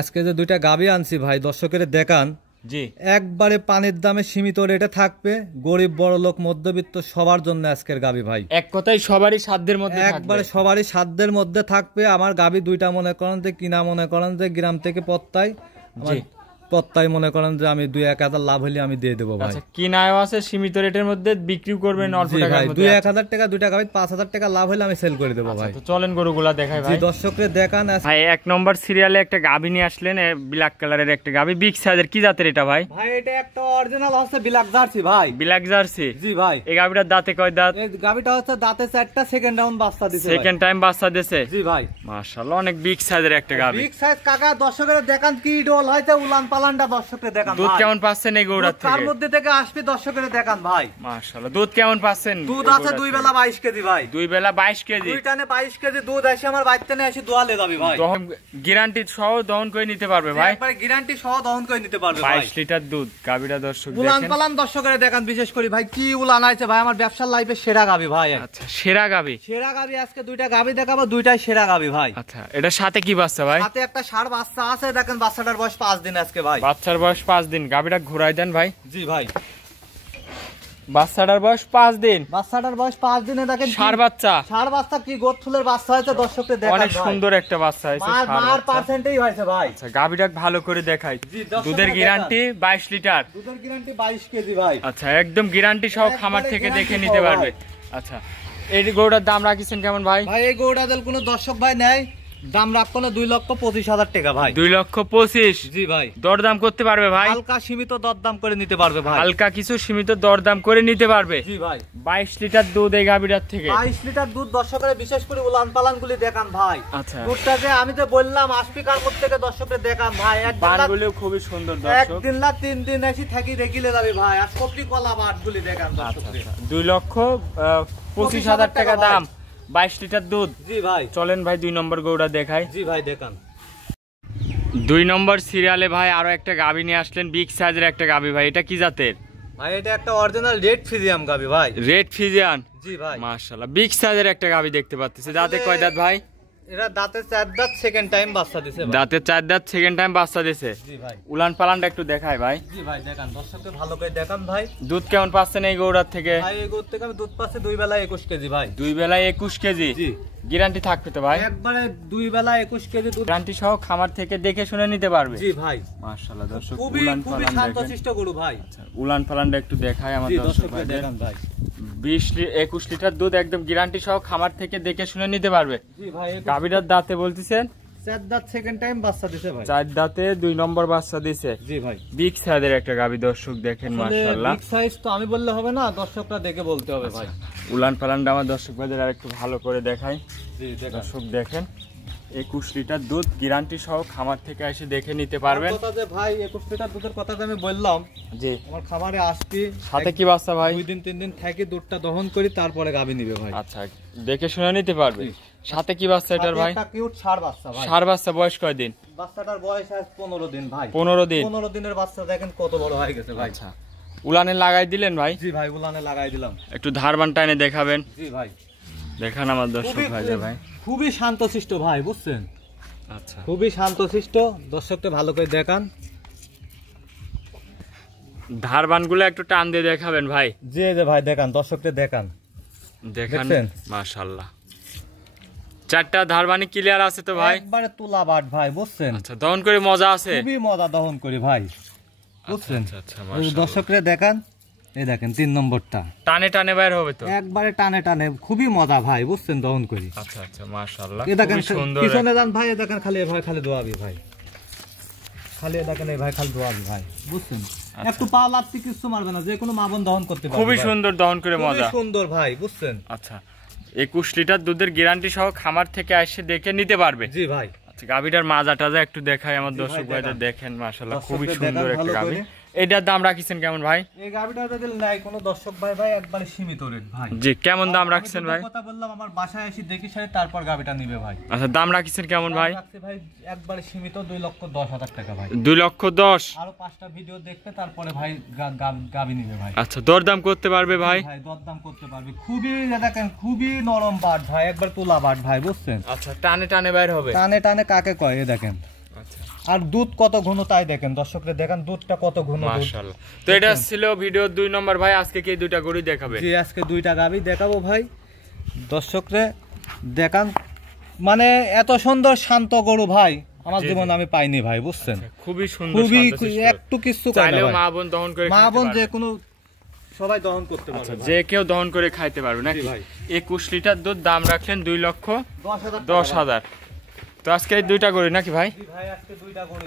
আজকে যে দুইটা গাভী আনছি ভাই দর্শকের দেখান। জি একবারে পানির দামে সীমিত রেটে থাকবে, গরিব বড় লোক মধ্যবিত্ত সবার জন্য আজকের গাভী ভাই। এক কথায় সবারই সাধ্যের মধ্যে একবারে সবারই সাধ্যের মধ্যে থাকবে। আমার গাভী দুইটা মনে করেন যে কিনা, মনে করেন যে গ্রাম থেকে পত্তায়, পত্তায় মনে করেন যে আমি 2-1 হাজার লাভ হলে আমি দিয়ে দেবো ভাই। কিনাও আছে সীমিত রেটের মধ্যে, বিক্রি করবেন অল্প টাকার মধ্যে। 2-1 হাজার টাকা দুইটা গাভী 5,000 টাকা লাভ হলে আমি সেল করে দেবো ভাই। তো চলেন গরুগুলা দেখাই ভাই, দর্শকদের দেখান। ভাই 1 নম্বর সিরিয়ালে একটা গাভী নিয়ে আসলেন, ব্ল্যাক কালারের একটা গাভী, বিগ সাইজের। কি জাতের এটা ভাই? ভাই এটা একটা অরিজিনাল হচ্ছে ব্ল্যাক জার্সি ভাই। Black jersey? জি ভাই। এই গাভীটার দাঁতে কয় দাঁত? এই গাভীটা হচ্ছে দাঁতে 4টা, সেকেন্ড রাউন্ড বাচ্চা দিছে। সেকেন্ড টাইম বাচ্চা দিছে? জি ভাই। মাশাআল্লাহ, অনেক বিগ সাইজের একটা গাভী। বিগ সাইজ কাকা, দর্শকদের দেখান কি ডল হইছে, উলান পালানটা দর্শকদের দেখান। দুধ কেমন পাচ্ছেন এই গরুর থেকে? কার মধ্যে থেকে আসবে দর্শকদের দেখান ভাই। মাশাআল্লাহ, দুধ কেমন পাচ্ছেন? দুধ আছে 2 বেলা 22 কেজি ভাই। 2 বেলা 22 কেজি? 2 টানে 22 কেজি দুধ আসে আমার বাড়িতে নিয়ে এসে দোয়ালে যাবে ভাই। গ্যারান্টি সহ দহন করে নিতে পারবে ভাই? একবারে গ্যারান্টি সহ দহন করে নিতে পারবে ভাই। 22 লিটার দুধ গাভীটা দর্শক দেখেন। উলান পালান দর্শকদের দেখান, বিশেষ করে ভাই কি উলান আছে ভাই। আমার ব্যবসার লাইফে সেরা গাভী ভাই। আচ্ছা, সেরা গাভী? সেরা গাভী আজকে দুইটা গাভী দেখাবো, দুইটাই সেরা গাভী ভাই। আচ্ছা, এটার সাথে কি বাচ্চা ভাই? সাথে একটা ষাঁড় বাচ্চা আছে, দেখেন বাচ্চাটার বয়স 5 দিন আজকে ভাই। বাচ্চার বয়স 5 দিন। গাভীটা ঘোরাই দেন ভাই। জি ভাই। বাচ্চাটার বয়স 5 দিন? বাচ্চাটার বয়স 5 দিনে দেখেন ষাঁড় বাচ্চা? ষাঁড় বাচ্চা কি গোট ফুলের বাচ্চা হয়েছে দর্শকদের দেখান। অনেক সুন্দর একটা বাচ্চা হয়েছে, মার পার্সেন্টেই হয়েছে ভাই। আচ্ছা, গাভীটা ভালো করে দেখাই। দুধের গ্যারান্টি 22 লিটার? দুধের গ্যারান্টি 22 কেজি ভাই। আচ্ছা, একদম গ্যারান্টি সহ খামার থেকে দেখে নিতে পারবে। আচ্ছা, এই গরুটার দাম রাখিছেন কেমন ভাই? ভাই এই গরুটা যদি কোনো দর্শক ভাই নেয়, দাম রাখবো না 2,25,000 টাকা ভাই। 2,25,000? জি ভাই। দরদাম করতে পারবে ভাই? হালকা সীমিত দরদাম করে নিতে পারবে ভাই। হালকা কিছু সীমিত দরদাম করে নিতে পারবে? জি ভাই। 22 লিটার দুধ এই গাভীটার থেকে? 22 লিটার দুধ দর্শকের, বিশেষ করে উলান পালান গুলি দেখান ভাই। আচ্ছা, দুধটা যে আমি যে বললাম আসবি কার থেকে দর্শকের দেখান ভাই। বানগুলো খুবই সুন্দর দর্শক। একদিন না 3 দিন এসে থাকি দেখিলে যাবে ভাই। আর সবজি কলা বাট গুলি দেখান দর্শকদের। 2,25,000 টাকা দাম, 22 লিটার দুধ। জি ভাই। চলেন ভাই 2 নম্বর গরুটা দেখাই। জি ভাই দেখান। 2 নম্বর সিরিয়ালে ভাই আরো একটা গাভী নিয়ে আসলেন, বিগ সাইজের একটা গাভী ভাই। এটা কি জাতের ভাই? এটা একটা অরিজিনাল রেড ফিজিয়াম গাভী ভাই। Red Friesian? জি ভাই। মাশাআল্লাহ, বিগ সাইজের একটা গাভী দেখতে পাচ্ছি। দাঁতে কয় দাঁত ভাই? এরা দাঁতে 4 দাঁত, সেকেন্ড টাইম বাচ্চা দিছে ভাই। দাঁতে 4 দাঁত, সেকেন্ড টাইম বাচ্চা দিছে? জি ভাই। উলান পালানটা একটু দেখাই ভাই। জি ভাই দেখান, দর্শককে ভালো করে দেখান ভাই। দুধ কেমন পাচ্ছেন এই গরুটার থেকে? ভাই এই গরু থেকে আমি দুধ পাচ্ছি 2 বেলা 21 কেজি ভাই। 2 বেলায় 21 কেজি? জি। গ্যারান্টি থাকবে তো ভাই? একবারে 2 বেলা 21 কেজি দুধ, গ্যারান্টি সহ খামার থেকে দেখে শুনে নিতে পারবে? জি ভাই। মাশাআল্লাহ দর্শক, খুবই খুবই শান্তশিষ্ট গরু ভাই। আচ্ছা, উলান পালানটা একটু দেখাই আমার দর্শককে দেখান ভাই। 21 লিটার দুধ একদম গ্যারান্টি সহ খামার থেকে দেখে শুনে নিতে পারবে? জি ভাই। গাভীটার দাঁতে বলতেছেন 4 দাঁত, সেকেন্ড টাইম বাচ্চা দিছে ভাই। 4 দাঁতে 2 নম্বর বাচ্চা দিছে? জি ভাই। বিগ সাইজের একটা গাভী দর্শক দেখেন, মাশাআল্লাহ। বিগ সাইজ তো আমি বললে হবে না, দর্শকরা দেখে বলতে হবে ভাই। উলান পালানটা আমার দর্শক ভাইদের আর একটু ভালো করে দেখাই। জি দর্শক দেখেন, 21 লিটার দুধ গ্যারান্টি সহ খামার থেকে এসে দেখে নিতে পারবেন। কথা যে ভাই 21 লিটার দুধের কথা যে আমি বললাম, জি আমার খামারে আসবি, সাথে কি বাচ্চা ভাই? 2 দিন 3 দিন থাকি দুধটা দহন করি, তারপরে গাভী নিবে ভাই। আচ্ছা, দেখে শুনে নিতে পারবে। সাথে কি বাচ্চা এটার ভাই? একটা কিউট ষাঁড় বাচ্চা ভাই। ষাঁড় বাচ্চা বয়স কয় দিন? বাচ্চাটার বয়স আজ 15 দিন ভাই। 15 দিন? 15 দিনের বাচ্চা দেখেন কত বড় হয়ে গেছে ভাই। আচ্ছা, উলানে লাগাই দিলেন ভাই? জি ভাই, উলানে লাগাই দিলাম। একটু ধারবান টাইনে দেখাবেন? জি ভাই। দেখান আমার দর্শক ভাইদের ভাই। খুবই শান্তশিষ্ট ভাই, বুঝছেন? আচ্ছা, খুবই শান্তশিষ্ট, দর্শককে ভালো করে দেখান। ধারবানগুলো একটু টান দিয়ে দেখাবেন ভাই। জি যে ভাই দেখান, দর্শককে দেখান। দেখান, মাশাআল্লাহ। 4টা ধারবানি ক্লিয়ার আছে তো ভাই? একবারে তুলা বাট ভাই, বুঝছেন? আচ্ছা, দহন করে মজা আছে? খুবই মজা দহন করি ভাই, বুঝছেন? আচ্ছা, দর্শকরে দেখান, এই দেখেন 3 নম্বরটা টানে টানে বাইর হবে তো? একবারে টানে টানে, খুবই মজা ভাই, বুঝছেন? দহন করি। আচ্ছা, মাশাআল্লাহ, এই দেখেন সুন্দর। পিছনে যান ভাই, এই দেখেন খালি ভাই, খালি দোয়াবি ভাই, খালি দেখেন এই ভাই, খালি দোয়াবি ভাই, বুঝছেন? একটু পা লাগছে, কিছু মারবে না, যে কোনো মাবন দহন করতে পারবে। খুবই সুন্দর দহন করে মজা, খুবই সুন্দর ভাই, বুঝছেন? আচ্ছা, 21 লিটার দুধের গ্যারান্টি সহ খামার থেকে এসে দেখে নিতে পারবে? জি ভাই। আচ্ছা, গাভীটার মাজা টাজা একটু দেখাই আমার দর্শক ভাইদের, দেখেন মাশাআল্লাহ, খুবই সুন্দর একটা গাভী। এটার দাম রাখিছেন কেমন ভাই? এই গাবিটা যদি নাই কোনো দর্শক ভাই ভাই একবারে সীমিত রেট ভাই। জি, কেমন দাম রাখছেন ভাই? কথা বললাম আমার বাসায় এসে দেখি সারে তারপর গাবিটা নিবে ভাই। আচ্ছা, দাম রাখিছেন কেমন ভাই? রাখছি ভাই একবারে সীমিত 2,10,000 টাকা ভাই। 2,10,000? আরো 5টা ভিডিও দেখতে তারপরে ভাই গাবি নিবে ভাই। আচ্ছা, দরদাম করতে পারবে ভাই? ভাই দরদাম করতে পারবে, খুবই দেখেন খুবই নরম বাট ভাই, একবার তোলা বাট ভাই, বুঝছেন? আচ্ছা, টানে টানে বাইর হবে? টানে টানে কাকে কয়, এই দেখেন। আচ্ছা, আর দুধ কত ঘন তাই দেখেন, দর্শকরা দেখেন দুধটা কত ঘন। মাশাআল্লাহ। তো এটা ছিল ভিডিও 2 নম্বর ভাই, আজকে কি দুইটা গরু দেখাবে? জি আজকে দুইটা গাবি দেখাবো ভাই, দর্শকরা দেখান। মানে এত সুন্দর শান্ত গরু ভাই আমার জীবনে আমি পাইনি ভাই, বুঝছেন? খুবই সুন্দর, খুবই একটু কিছু চাইলেও মা বোন দহন করে, মা বোন যে কোনো সবাই দহন করতে পারবে, যে কেউ দহন করে খাইতে পারবে নাকি ভাই? 21 লিটার দুধ, দাম রাখলেন 2,10,000। তো আজকে এই দুইটা গরু নাকি ভাই? ভাই আজকে দুইটা গরু।